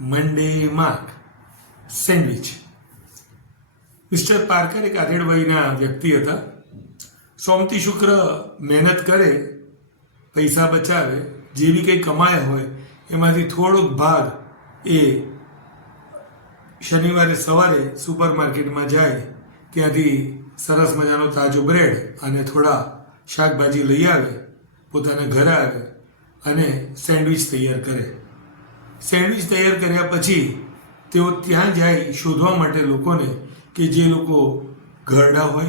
Monday mark. Sandwich. Mister Parker એક આધેડભાઈના વ્યક્તિ હતા. સોમથી શુક્ર મહેનત કરે, પૈસા બચાવે જે બી કંઈ કમાયા હોય, એમાંથી થોડોક ભાગ એ શનિવારે સવારે સુપર માર્કેટમાં જાય, ત્યાંથી સરસ મજાનો તાજો બ્રેડ અને થોડા શાકભાજી લઈ આવે, પોતાના ઘરે આવે અને સેન્ડવિચ તૈયાર કરે. સેન્ડવિચ તૈયાર કર્યા પછી તેઓ ત્યાં જાય શોધવા માટે લોકોને કે જે લોકો ઘરડા હોય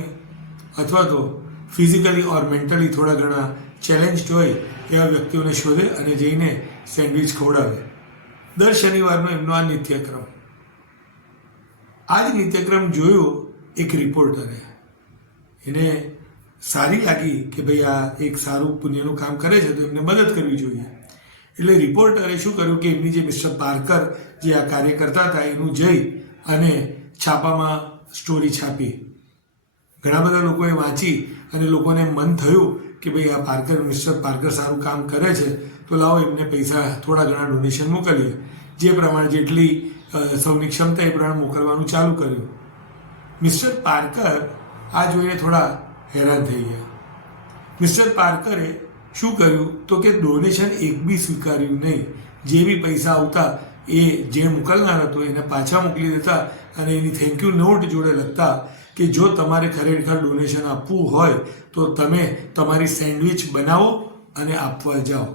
અથવા તો ફિઝિકલી ઓર મેન્ટલી થોડા ઘણા ચેલેન્જ હોય એવા વ્યક્તિઓને શોધે અને જઈને સેન્ડવિચ ખવડાવે. દર શનિવારનો એમનો આ નિત્યક્રમ. આ જ નિત્યક્રમ જોયો એક રિપોર્ટરે. એને સારી લાગી કે ભાઈ આ એક સારું પુણ્યનું કામ કરે છે તો એમને મદદ કરવી જોઈએ. એટલે રિપોર્ટરે શું કર્યું કે એમની જે મિસ્ટર પાર્કર જે આ કાર્ય કરતા હતા, એનું જઈ અને છાપામાં સ્ટોરી છાપી. ઘણા બધા લોકોએ વાંચી અને લોકોને મન થયું કે ભાઈ આ પાર્કર, મિસ્ટર પાર્કર સારું કામ કરે છે, તો લાવો એમને પૈસા, થોડા ઘણા ડોનેશન મોકલીએ. જે પ્રમાણે જેટલી સૌની ક્ષમતા એ પ્રમાણે મોકલવાનું ચાલુ કર્યું. મિસ્ટર પાર્કર આ જોઈને થોડા હેરાન થઈ ગયા. મિસ્ટર પાર્કરે શું કર્યું? તો કે ડોનેશન એક બી સ્વીકાર્યું નહીં. જે બી પૈસા આવતા એ જે મોકલનાર હતો એને પાછા મોકલી દેતા અને એની થેન્ક યુ નોટ જોડે લખતા કે જો તમારે ખરેખર ડોનેશન આપવું હોય, તો તમે તમારી સેન્ડવિચ બનાવો અને આપવા જાઓ.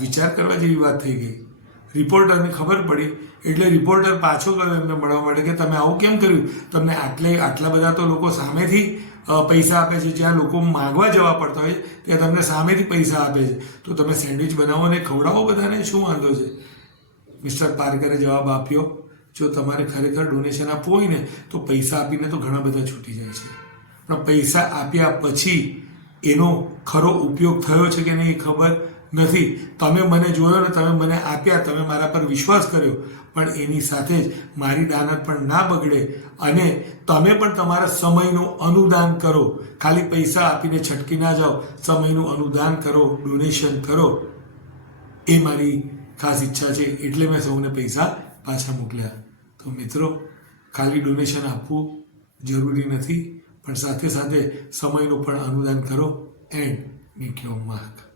વિચાર કરવા જેવી વાત થઈ ગઈ. રિપોર્ટરને ખબર પડી. એટલે રિપોર્ટર પાછો ગયો, એમને મળવા માટે કે તમે આવું કેમ કર્યું? તમને આટલે, આટલા બધા તો લોકો સામેથી પૈસા આપે છે. જ્યાં લોકો માગવા જવા પડતા હોય, ત્યાં તમને સામેથી પૈસા આપે છે. તો તમે સેન્ડવિચ બનાવો અને ખવડાવો બધાને, શું વાંધો છે? મિસ્ટર પાર્કરે જવાબ આપ્યો, જો તમારે ખરેખર ડોનેશન આપવું હોય ને, તો પૈસા આપીને તો ઘણા બધા છૂટી જાય છે. પણ પૈસા આપ્યા પછી એનો ખરો ઉપયોગ થયો છે કે નહીં ખબર? નથી. તમે મને જોયો ને તમે મને આપ્યા, તમે મારા પર વિશ્વાસ કર્યો, પણ એની સાથે જ મારી દાનત પણ ના બગડે અને તમે પણ તમારા સમયનું અનુદાન કરો. ખાલી પૈસા આપીને છટકી ના જાઓ. સમયનું અનુદાન કરો ડોનેશન કરો. એ મારી ખાસ ઈચ્છા છે. એટલે મેં સૌને પૈસા પાછા મોકલ્યા. તો મિત્રો, ખાલી ડોનેશન આપવું જરૂરી નથી, પણ સાથે સાથે સમયનું પણ અનુદાન કરો. And make your mark